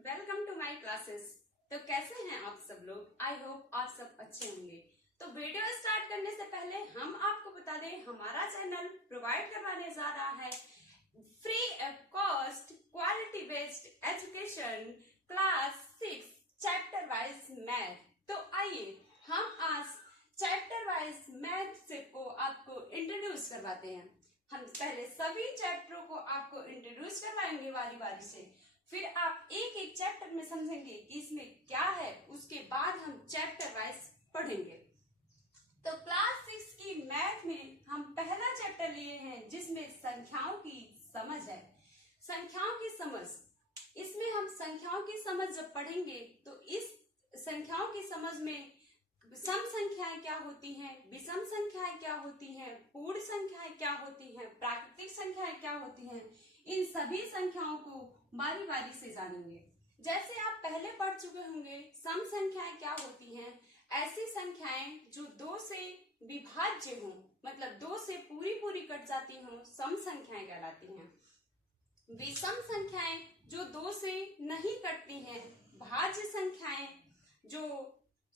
Welcome to my classes. तो कैसे हैं आप सब लोग? आई होप आप सब अच्छे होंगे। तो वीडियो स्टार्ट करने से पहले हम आपको बता दें, हमारा चैनल प्रोवाइड करवाने जा रहा है free of cost quality based education class 6 chapter wise math. तो आइए हम आज चैप्टर वाइज मैथ को आपको इंट्रोड्यूस करवाते हैं। हम पहले सभी चैप्टरों को आपको इंट्रोड्यूस करवाएंगे बारी बारी से, फिर आप एक एक चैप्टर में समझेंगे कि इसमें क्या है, उसके बाद हम चैप्टर वाइज पढ़ेंगे। तो क्लास 6 की मैथ में हम पहला चैप्टर लिए हैं जिसमें संख्याओं की समझ है। संख्याओं की समझ, इसमें हम संख्याओं की समझ जब पढ़ेंगे तो इस संख्याओं की समझ में सम संख्याएं क्या होती हैं, विषम संख्याएं क्या होती हैं, पूर्ण संख्याएं क्या होती हैं, प्राकृतिक संख्याएं क्या होती हैं, इन सभी संख्याओं को बारी बारी से जानेंगे। जैसे आप पहले पढ़ चुके होंगे सम संख्याएं क्या होती हैं, ऐसी संख्याएं जो 2 से विभाज्य हों, मतलब 2 से पूरी पूरी कट जाती हों, सम संख्याएं कहलाती हैं। विषम संख्याएं जो 2 से नहीं कटती हैं, भाज्य संख्याएं जो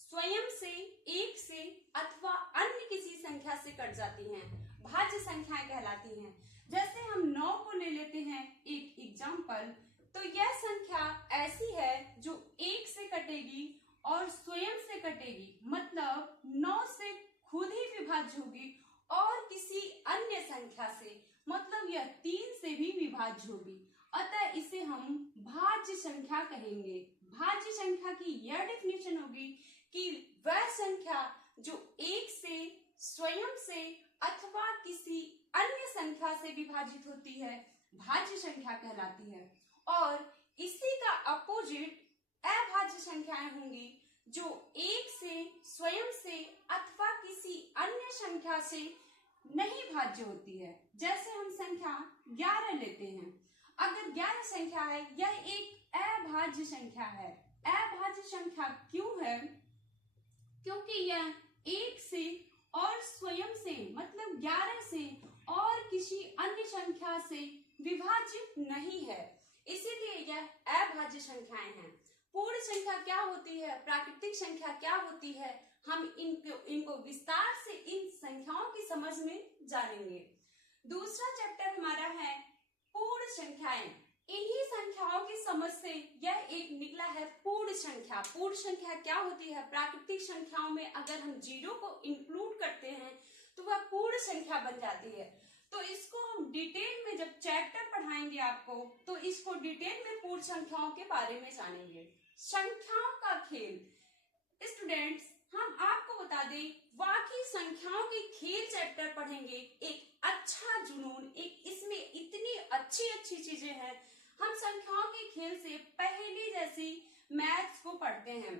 स्वयं से, एक से अथवा अन्य किसी संख्या से कट जाती हैं, भाज्य संख्याएं कहलाती हैं। जैसे हम 9 को ले लेते हैं एक एग्जाम्पल, तो यह संख्या ऐसी है जो 1 से कटेगी और स्वयं से कटेगी, मतलब 9 से खुद ही विभाज्य होगी और किसी अन्य संख्या से, मतलब यह 3 से भी विभाज्य होगी। अतः इसे हम भाज्य संख्या कहेंगे। भाज्य संख्या की यह डेफिनेशन होगी कि वह संख्या जो 1 से, स्वयं से अथवा किसी अन्य संख्या से विभाजित होती है, भाज्य संख्या कहलाती है। और इसी का अपोजिट अभाज्य संख्याएं होंगी जो 1 से, स्वयं से अथवा किसी अन्य संख्या से नहीं भाज्य होती है। जैसे हम संख्या 11 लेते हैं, अगर 11 संख्या है, यह एक अभाज्य संख्या है। अभाज्य संख्या क्यों है? क्योंकि यह 1 से और स्वयं से, मतलब 11 से और किसी अन्य संख्या से विभाजित नहीं है, इसीलिए यह अभाज्य संख्याएं हैं। पूर्ण संख्या क्या होती है, प्राकृतिक संख्या क्या होती है, हम इनको विस्तार से इन संख्याओं की समझ में जानेंगे। दूसरा चैप्टर हमारा है पूर्ण संख्याएं। इन्हीं संख्याओं की समझ से यह एक निकला है पूर्ण संख्या। पूर्ण संख्या क्या होती है? प्राकृतिक संख्याओं में अगर हम 0 को इंक्लूड करते हैं तो वह पूर्ण संख्या बन जाती है। तो इसको हम डिटेल में जब चैप्टर पढ़ाएंगे आपको, तो इसको डिटेल में पूर्ण संख्याओं के बारे में जानेंगे। संख्याओं का खेल, स्टूडेंट्स हम आपको बता दें, बाकी संख्याओं के खेल चैप्टर पढ़ेंगे। एक अच्छा जुनून, एक इसमें इतनी अच्छी अच्छी चीजें हैं। हम संख्याओं के खेल से पहली जैसी मैथ्स को पढ़ते हैं।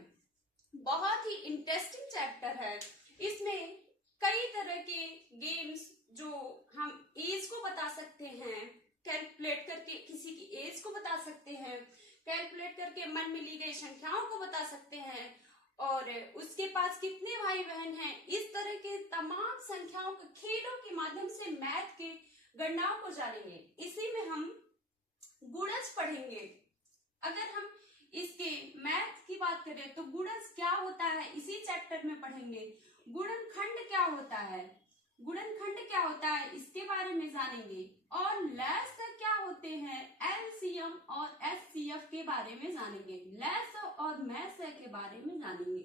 बहुत ही इंटरेस्टिंग चैप्टर है। इसमें कई तरह के गेम्स, जो हम एज को बता सकते हैं, कैलकुलेट करके किसी की एज को बता सकते हैं, कैलकुलेट करके मन में ली गई संख्याओं को बता सकते हैं, और उसके पास कितने भाई बहन हैं, इस तरह के तमाम संख्याओं के खेलों के माध्यम से मैथ के गणनाओं को जानेंगे। इसी में हम गुणज पढ़ेंगे। अगर हम इसके मैथ की बात करें तो गुणज क्या होता है इसी चैप्टर में पढ़ेंगे। गुणनखंड क्या होता है, गुणनखंड क्या होता है इसके बारे में जानेंगे। और लसागु क्या होते हैं, एलसीएम और एचसीएफ के बारे में जानेंगे। लसागु और मैसागु के बारे में जानेंगे।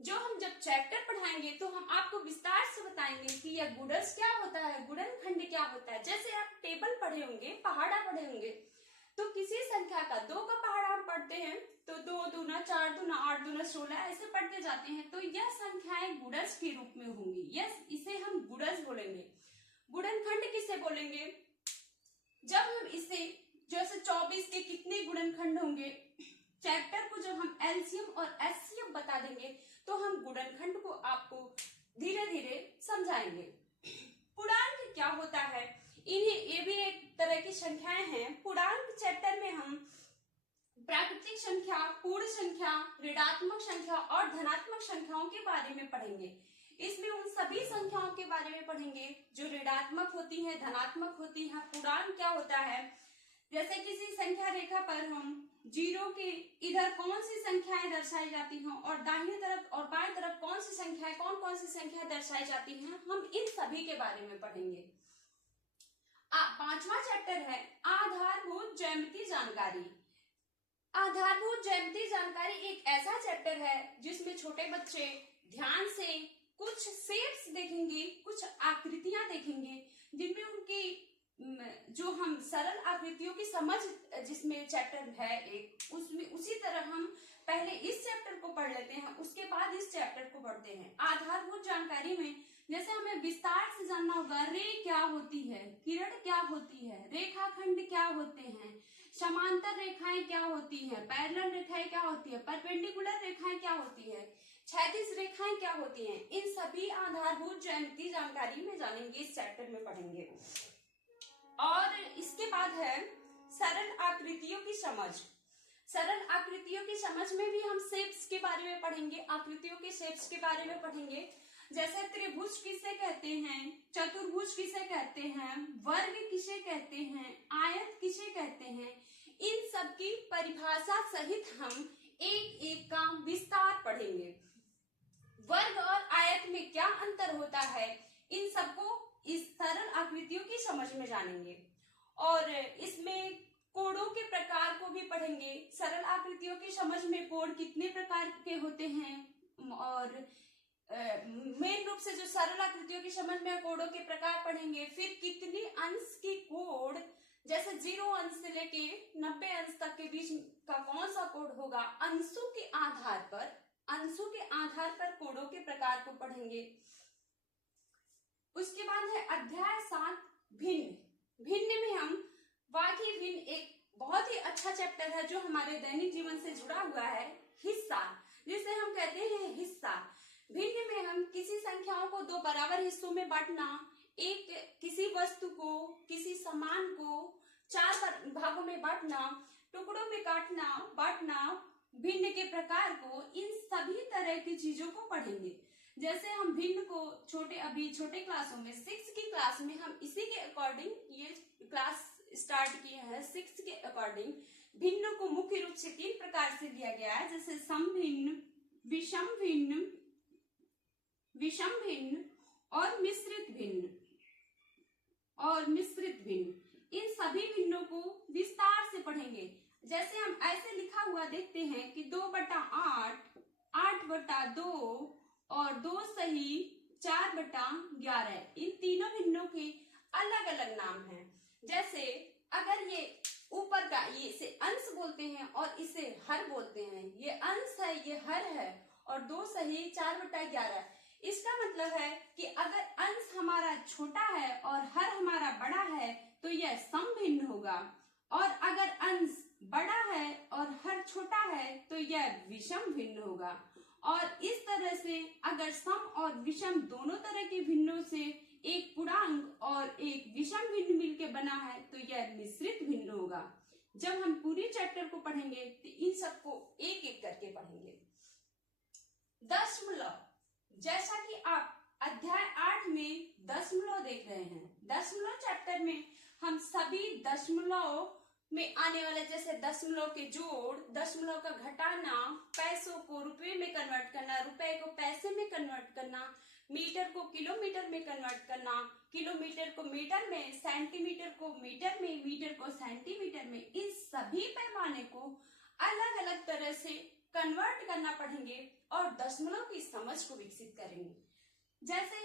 जो हम जब चैप्टर पढ़ाएंगे तो हम आपको विस्तार से बताएंगे कि यह गुणज क्या होता है, गुणनखंड क्या होता है। जैसे आप टेबल पढ़े होंगे, पहाड़ा पढ़े होंगे, तो किसी संख्या का 2 का पहाड़ा हम पढ़ते हैं तो 2 दूना 4 दूना 8 दूना 16 ऐसे पढ़ते जाते हैं। तो यह संख्याएं गुणज के रूप में होंगी। यस, इसे हम गुणज बोलेंगे। गुणनखंड किसे बोलेंगे? जब हम इसे, जैसे 24 के कितने गुणनखंड होंगे, चैप्टर को जब हम एलसीएम और एचसीएफ बता देंगे तो हम गुणनखंड को आपको धीरे धीरे समझाएंगे। पूर्णांक क्या होता है, इन्हें ये भी एक तरह की संख्याएं हैं। पूर्णांक चैप्टर में हम प्राकृतिक संख्या, पूर्ण संख्या, ऋणात्मक संख्या और धनात्मक संख्याओं के बारे में पढ़ेंगे। इसमें उन सभी संख्याओं के बारे में पढ़ेंगे जो ऋणात्मक होती हैं, धनात्मक होती हैं। पूर्णांक क्या होता है, जैसे किसी संख्या रेखा पर हम जीरो के इधर कौन सी संख्याएं दर्शाई जाती हैं और दाहिनी तरफ और बाएं तरफ कौन सी संख्याएं, कौन सी संख्याएं दर्शाई जाती हैं, हम इन सभी के बारे में पढ़ेंगे। पांचवा चैप्टर है आधारभूत ज्यामितीय जानकारी। आधारभूत ज्यामितीय जानकारी एक ऐसा चैप्टर है जिसमें छोटे बच्चे ध्यान से कुछ शेप्स देखेंगे, कुछ आकृतियां देखेंगे, जिनमें उनकी जो हम सरल आकृतियों की समझ जिसमें चैप्टर है एक, उसमें उसी तरह हम पहले इस चैप्टर को पढ़ लेते हैं, उसके बाद इस चैप्टर को पढ़ते हैं। आधारभूत जानकारी में जैसे हमें विस्तार से जानना होगा, रे क्या होती है, किरण क्या होती है, रेखाखंड क्या होते हैं, समांतर रेखाएं क्या होती हैं, पैरेलल रेखाएं क्या होती है, परपेंडिकुलर रेखाएं क्या होती है, क्षैतिज रेखाएं क्या होती हैं, इन सभी आधारभूत ज्यामितीय जानकारी में जानेंगे, इस चैप्टर में पढ़ेंगे। और इसके बाद है सरल आकृतियों की समझ। सरल आकृतियों की समझ में भी हम शेप्स के बारे में पढ़ेंगे, आकृतियों के शेप्स के बारे में पढ़ेंगे। जैसे त्रिभुज किसे कहते हैं, चतुर्भुज किसे कहते हैं, वर्ग किसे कहते हैं, आयत किसे कहते हैं, इन सब की परिभाषा सहित हम एक एक का विस्तार पढ़ेंगे। वर्ग और आयत में क्या अंतर होता है, इन सबको इस सरल आकृतियों की समझ में जानेंगे। और इसमें कोणों के प्रकार को भी पढ़ेंगे। सरल आकृतियों की समझ में कोण कितने प्रकार के होते हैं, और मेन रूप से जो सरल आकृतियों की समझ में कोणों के प्रकार पढ़ेंगे। फिर कितनी अंश की कोण, जैसे 0 अंश से लेके 90 अंश तक के बीच का कौन सा कोण होगा, अंशों के आधार पर कोणों के प्रकार को पढ़ेंगे। उसके बाद है अध्याय 7 भिन्न। भिन्न में हम वाक्य भिन्न, एक बहुत ही अच्छा चैप्टर है जो हमारे दैनिक जीवन से जुड़ा हुआ है, हिस्सा, जिसे हम कहते हैं हिस्सा। भिन्न में हम किसी संख्याओं को दो बराबर हिस्सों में बांटना, एक किसी वस्तु को, किसी सामान को 4 भागों में बांटना, टुकड़ों में काटना, बांटना, भिन्न के प्रकार को, इन सभी तरह की चीजों को पढ़ेंगे। जैसे हम भिन्न को अभी छोटे क्लासों में 6 की क्लास में हम इसी के अकॉर्डिंग ये क्लास स्टार्ट किए हैं। 6 के अकॉर्डिंग भिन्न को मुख्य रूप से 3 प्रकार से लिया गया है, जैसे समभिन्न, विषम भिन्न और मिश्रित भिन्न। इन सभी भिन्नों को विस्तार से पढ़ेंगे। जैसे हम ऐसे लिखा हुआ देखते हैं कि 2/8, 8/2 और 2 सही 4/11, इन तीनों भिन्नों के अलग अलग नाम हैं। जैसे अगर ये ऊपर का, ये इसे अंश बोलते हैं और इसे हर बोलते हैं, ये अंश है, ये हर है, और 2 सही 4/11। इसका मतलब है कि अगर अंश हमारा छोटा है और हर हमारा बड़ा है तो यह समभिन्न होगा, और अगर अंश बड़ा है और हर छोटा है तो यह विषम भिन्न होगा। और इस तरह से अगर सम और विषम दोनों तरह के भिन्नों से एक पूर्णांक और एक विषम भिन्न मिलकर बना है तो यह मिश्रित भिन्न होगा। जब हम पूरी चैप्टर को पढ़ेंगे तो इन सबको एक एक करके पढ़ेंगे। दशमलव, जैसा कि आप अध्याय 8 में दशमलव देख रहे हैं, दशमलव चैप्टर में हम सभी दशमलव में आने वाले, जैसे दशमलव के जोड़, दशमलव का घटाना, पैसों को रुपए में कन्वर्ट करना, रुपए को पैसे में कन्वर्ट करना, मीटर को किलोमीटर में कन्वर्ट करना, किलोमीटर को मीटर में, सेंटीमीटर को मीटर में, मीटर को सेंटीमीटर में, इन सभी पैमाने को अलग अलग तरह से कन्वर्ट करना पढ़ेंगे और दशमलव की समझ को विकसित करेंगे। जैसे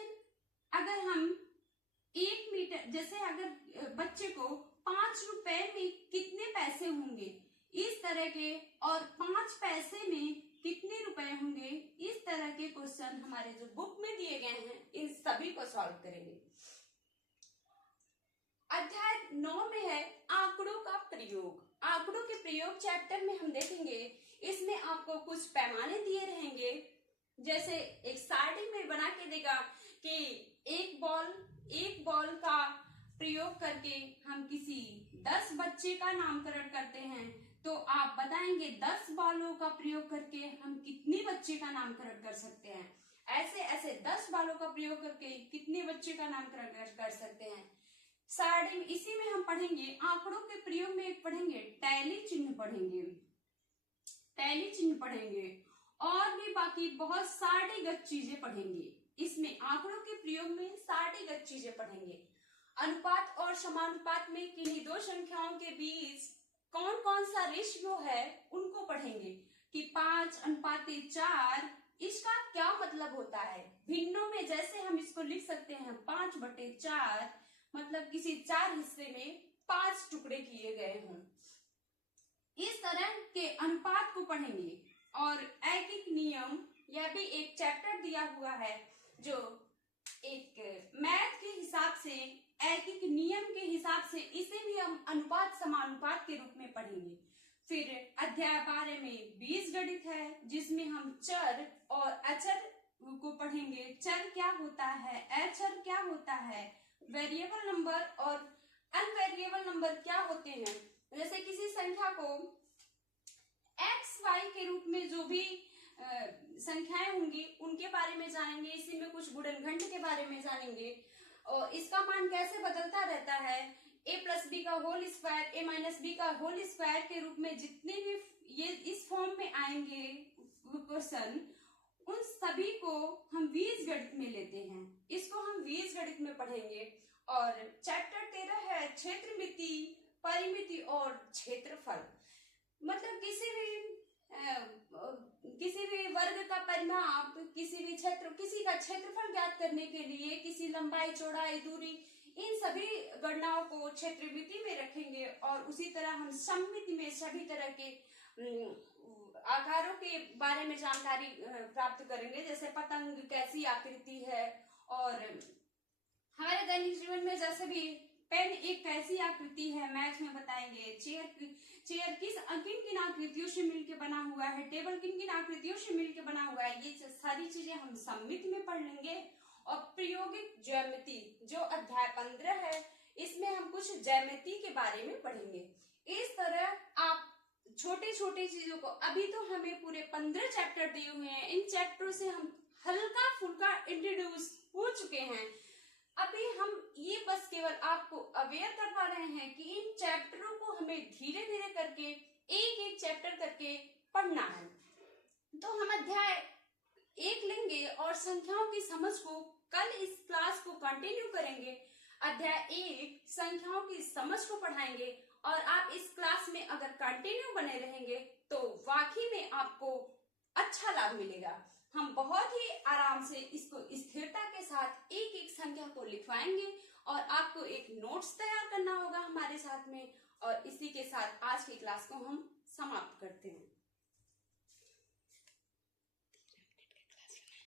अगर हम 1 मीटर, जैसे अगर बच्चे को 5 रुपए में कितने पैसे होंगे, इस तरह के, और 5 पैसे में कितने रुपए होंगे, इस तरह के क्वेश्चन हमारे जो बुक में दिए गए हैं, इन सभी को सॉल्व करेंगे। अध्याय 9 में है आंकड़ों का प्रयोग। आंकड़ों के प्रयोग चैप्टर में हम देखेंगे, इसमें आपको कुछ पैमाने दिए रहेंगे। जैसे एक स्टार्टिंग में बना के देगा कि एक बॉल का प्रयोग करके हम किसी 10 बच्चे का नामकरण करते हैं, तो आप बताएंगे 10 बॉलों का प्रयोग करके हम कितने बच्चे का नामकरण कर सकते हैं। ऐसे ऐसे 10 बॉलों का प्रयोग करके कितने बच्चे का नामकरण कर सकते हैं। इसी में हम पढ़ेंगे आंकड़ों के प्रयोग में पढ़ेंगे, टैली चिन्ह पढ़ेंगे और भी बाकी बहुत सारीगत चीजें पढ़ेंगे। इसमें आंकड़ों के प्रयोग में सारीगत चीजें पढ़ेंगे। अनुपात और समानुपात में किन्हीं दो संख्याओं के बीच कौन कौन सा रेशियो है उनको पढ़ेंगे कि 5:4 इसका क्या मतलब होता है। भिन्नों में जैसे हम इसको लिख सकते हैं 5/4, मतलब किसी 4 हिस्से में 5 टुकड़े किए गए हों। इस तरह के अनुपात को पढ़ेंगे। और ऐकिक नियम, यह भी एक चैप्टर दिया हुआ है जो एक मैथ के हिसाब से, ऐकिक नियम के हिसाब से इसे भी हम अनुपात समानुपात के रूप में पढ़ेंगे। फिर अध्याय 12 में बीजगणित है जिसमें हम चर और अचर को पढ़ेंगे। चर क्या होता है, अचर क्या होता है, वेरिएबल नंबर और अनवेरिएबल नंबर क्या होते हैं। जैसे किसी संख्या को एक्स वाई के रूप में जो भी संख्याएं होंगी उनके बारे में जानेंगे। इसी में कुछ गुणनखंड के बारे में जानेंगे और इसका मान कैसे बदलता रहता है। a+b का होल स्क्वायर, a-b का होल स्क्वायर के रूप में जितने भी ये इस फॉर्म में आएंगे क्वेश्चन, उन सभी को हम बीजगणित में लेते हैं। इसको हम बीजगणित में पढ़ेंगे। और चैप्टर 13 है क्षेत्रमिति, परिमिति और क्षेत्रफल। मतलब किसी भी वर्ग का परिमाप, किसी का क्षेत्रफल ज्ञात करने के लिए किसी लंबाई, चौड़ाई, दूरी, इन सभी गणनाओं को क्षेत्रमिति में रखेंगे। और उसी तरह हम सममिति में सभी तरह के आकारों के बारे में जानकारी प्राप्त करेंगे। जैसे पतंग कैसी आकृति है, और हमारे दैनिक जीवन में जैसे भी पेन एक कैसी आकृति है, मैथ में बताएंगे। चेयर किन किन आकृतियों से मिलकर बना हुआ है, टेबल किन किन आकृतियों से मिलकर बना हुआ है, ये सारी चीजें हम सममिति में पढ़ लेंगे। और प्रयोगिक ज्यामिति जो अध्याय 15 है, इसमें हम कुछ ज्यामिति के बारे में पढ़ेंगे। इस तरह आप छोटे छोटे चीजों को, अभी तो हमें पूरे 15 चैप्टर दिए हुए हैं, इन चैप्टरों से हम हल्का फुल्का इंट्रोड्यूस हो चुके हैं। अभी हम ये बस केवल आपको अवेयर करवा रहे हैं कि इन चैप्टरों को हमें धीरे धीरे करके एक एक चैप्टर करके पढ़ना है। तो हम अध्याय 1 लेंगे और संख्याओं की समझ को कल इस क्लास को कंटिन्यू करेंगे। अध्याय 1 संख्याओं की समझ को पढ़ाएंगे और आप इस क्लास में अगर कंटिन्यू बने रहेंगे तो वाकई में आपको अच्छा लाभ मिलेगा। हम बहुत ही आराम से इसको स्थिरता के साथ एक एक संख्या को लिखवाएंगे और आपको एक नोट्स तैयार करना होगा हमारे साथ में। और इसी के साथ आज की क्लास को हम समाप्त करते हैं।